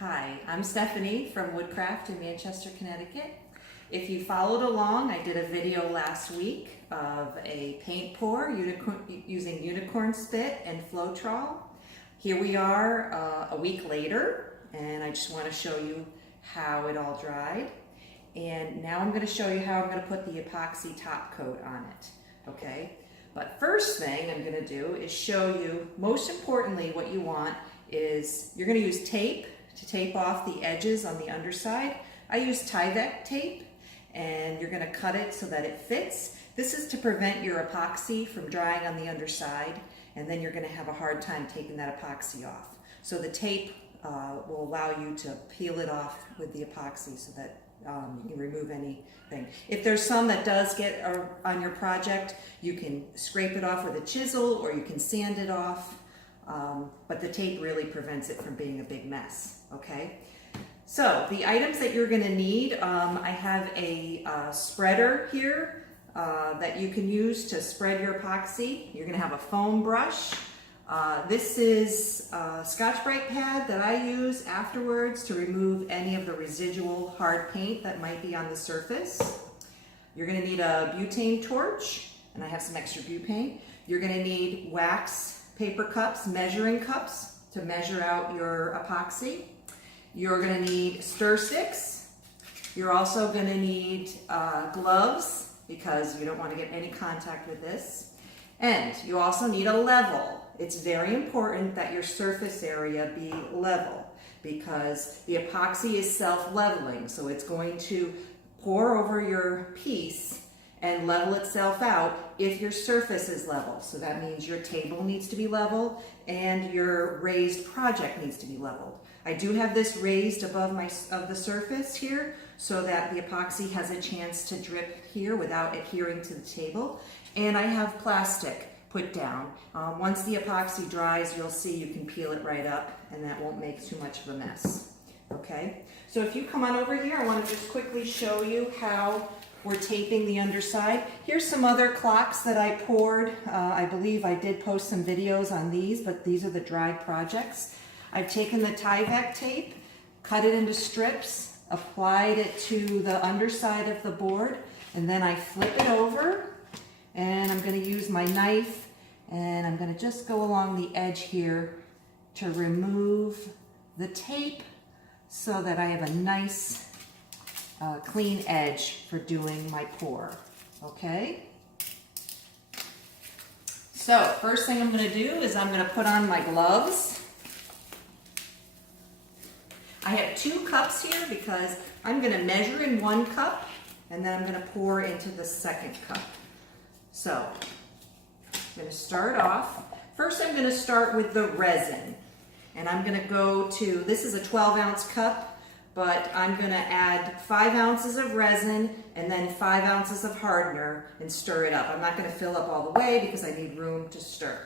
Hi, I'm Stephanie from Woodcraft in Manchester, Connecticut. If you followed along, I did a video last week of a paint pour using unicorn spit and Floetrol. Here we are a week later, and I just want to show you how it all dried. And now I'm going to show you how I'm going to put the epoxy top coat on it, okay? But first thing I'm going to do is show you, most importantly, what you want is you're going to use tape to tape off the edges on the underside. I use Tyvek tape, and you're going to cut it so that it fits. This is to prevent your epoxy from drying on the underside, and then you're going to have a hard time taking that epoxy off. So the tape will allow you to peel it off with the epoxy so that you can remove anything. If there's some that does get on your project, you can scrape it off with a chisel or you can sand it off. But the tape really prevents it from being a big mess, okay? So the items that you're gonna need, I have a spreader here that you can use to spread your epoxy. You're gonna have a foam brush. This is a Scotch-Brite pad that I use afterwards to remove any of the residual hard paint that might be on the surface. You're gonna need a butane torch, and I have some extra butane. You're gonna need wax paper cups, measuring cups to measure out your epoxy. You're going to need stir sticks. You're also going to need gloves because you don't want to get any contact with this. And you also need a level. It's very important that your surface area be level because the epoxy is self-leveling, so it's going to pour over your piece and level itself out if your surface is level. So that means your table needs to be level and your raised project needs to be leveled. I do have this raised above the surface here so that the epoxy has a chance to drip here without adhering to the table. And I have plastic put down. Once the epoxy dries, you'll see you can peel it right up and that won't make too much of a mess. Okay, so if you come on over here, I want to just quickly show you how we're taping the underside. Here's some other clocks that I poured. I believe I did post some videos on these, but these are the dried projects. I've taken the Tyvek tape, cut it into strips, applied it to the underside of the board, and then I flip it over, and I'm going to use my knife, and I'm going to just go along the edge here to remove the tape so that I have a nice clean edge for doing my pour, okay? So first thing I'm going to do is I'm going to put on my gloves. I have 2 cups here because I'm going to measure in 1 cup and then I'm going to pour into the second cup. So I'm going to start off. First I'm going to start with the resin, and I'm going to go to, this is a 12-ounce cup, but I'm going to add 5 ounces of resin and then 5 ounces of hardener and stir it up. I'm not going to fill up all the way because I need room to stir.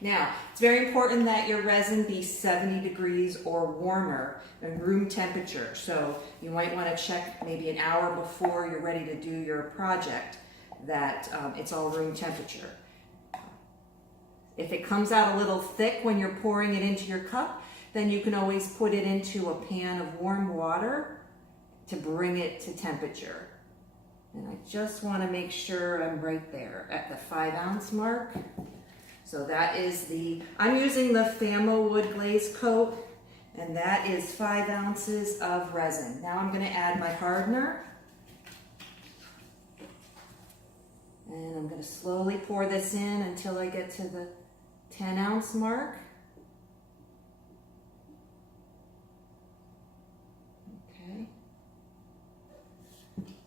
Now, it's very important that your resin be 70 degrees or warmer than room temperature. So you might want to check maybe an hour before you're ready to do your project that it's all room temperature. If it comes out a little thick when you're pouring it into your cup, then you can always put it into a pan of warm water to bring it to temperature. And I just want to make sure I'm right there at the 5-ounce mark. So that is I'm using the Fama wood glaze coat, and that is 5 ounces of resin. Now I'm going to add my hardener. And I'm going to slowly pour this in until I get to the 10-ounce mark.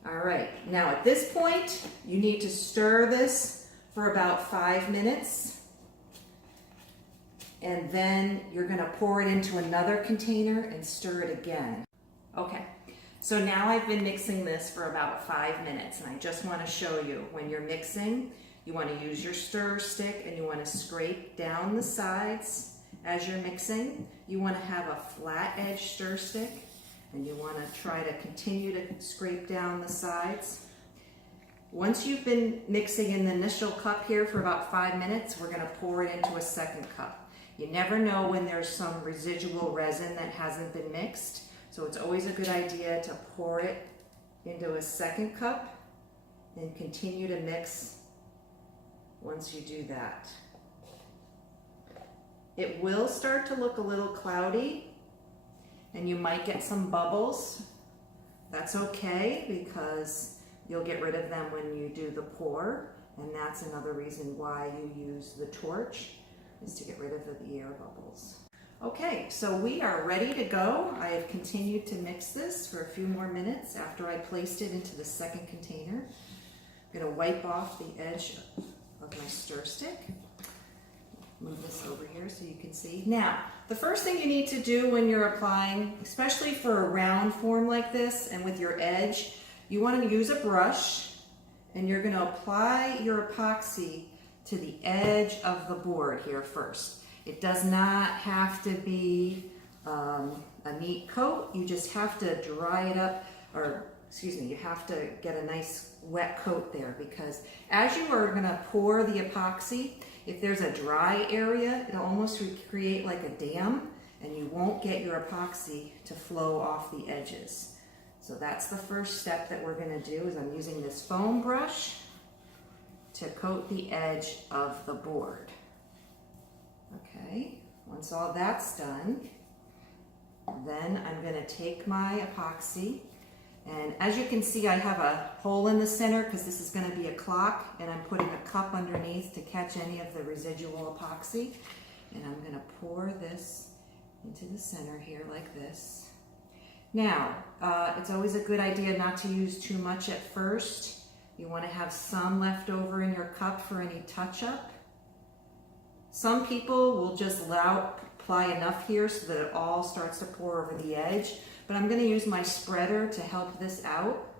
All right, now at this point, you need to stir this for about 5 minutes. And then you're gonna pour it into another container and stir it again. Okay, so now I've been mixing this for about 5 minutes, and I just wanna show you, when you're mixing, you wanna use your stir stick and you wanna scrape down the sides as you're mixing. You wanna have a flat edge stir stick, and you want to try to continue to scrape down the sides. Once you've been mixing in the initial cup here for about 5 minutes, we're going to pour it into a second cup. You never know when there's some residual resin that hasn't been mixed. So it's always a good idea to pour it into a second cup and continue to mix once you do that. It will start to look a little cloudy and you might get some bubbles. That's okay because you'll get rid of them when you do the pour, and that's another reason why you use the torch, is to get rid of the air bubbles. Okay, so we are ready to go. I have continued to mix this for a few more minutes after I placed it into the second container. I'm going to wipe off the edge of my stir stick. Move this over here so you can see. Now, the first thing you need to do when you're applying, especially for a round form like this and with your edge, you want to use a brush and you're going to apply your epoxy to the edge of the board here first. It does not have to be a neat coat. You just have to dry it up, or excuse me, you have to get a nice wet coat there, because as you are going to pour the epoxy, if there's a dry area, it'll almost create like a dam and you won't get your epoxy to flow off the edges. So that's the first step that we're going to do, is I'm using this foam brush to coat the edge of the board. Okay, once all that's done, then I'm going to take my epoxy, and as you can see, I have a hole in the center because this is going to be a clock, and I'm putting a cup underneath to catch any of the residual epoxy, and I'm going to pour this into the center here like this. Now, it's always a good idea not to use too much at first. You want to have some left over in your cup for any touch-up. Some people will just apply enough here so that it all starts to pour over the edge, but I'm going to use my spreader to help this out.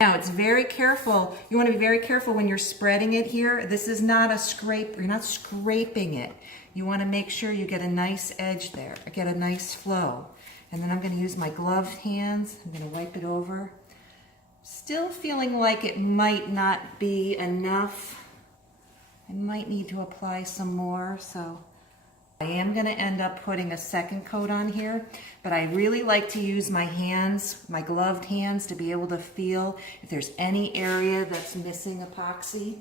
Now, it's very careful. You want to be very careful when you're spreading it here. This is not a scrape. You're not scraping it. You want to make sure you get a nice edge there, get a nice flow. And then I'm going to use my gloved hands. I'm going to wipe it over. Still feeling like it might not be enough. I might need to apply some more, so I am going to end up putting a second coat on here, but I really like to use my hands, my gloved hands, to be able to feel if there's any area that's missing epoxy.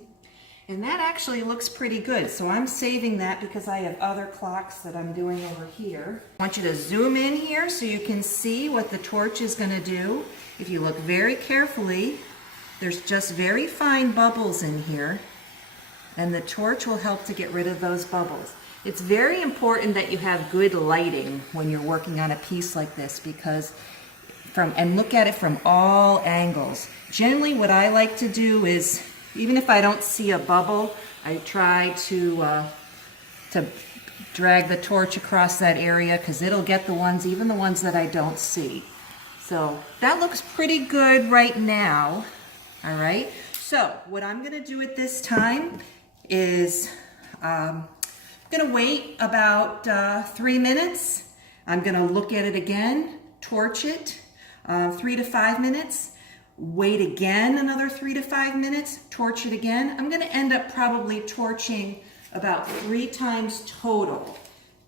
And that actually looks pretty good, so I'm saving that because I have other clocks that I'm doing over here. I want you to zoom in here so you can see what the torch is going to do. If you look very carefully, there's just very fine bubbles in here, and the torch will help to get rid of those bubbles. It's very important that you have good lighting when you're working on a piece like this, because and look at it from all angles. Generally what I like to do is, even if I don't see a bubble, I try to drag the torch across that area, because it'll get the ones, even the ones that I don't see. So that looks pretty good right now. All right, so what I'm going to do at this time is I'm going to wait about 3 minutes. I'm going to look at it again, torch it 3 to 5 minutes, wait again another 3 to 5 minutes, torch it again. I'm going to end up probably torching about 3 times total.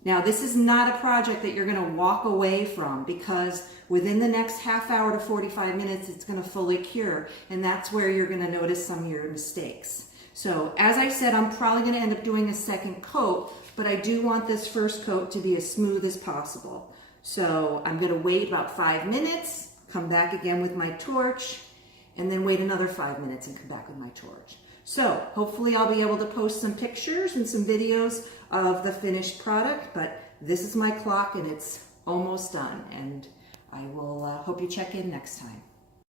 Now, this is not a project that you're going to walk away from, because within the next half hour to 45 minutes, it's going to fully cure, and that's where you're going to notice some of your mistakes. So, as I said, I'm probably going to end up doing a second coat, but I do want this first coat to be as smooth as possible. So, I'm going to wait about 5 minutes, come back again with my torch, and then wait another 5 minutes and come back with my torch. So, hopefully I'll be able to post some pictures and some videos of the finished product, but this is my clock and it's almost done, and I will hope you check in next time.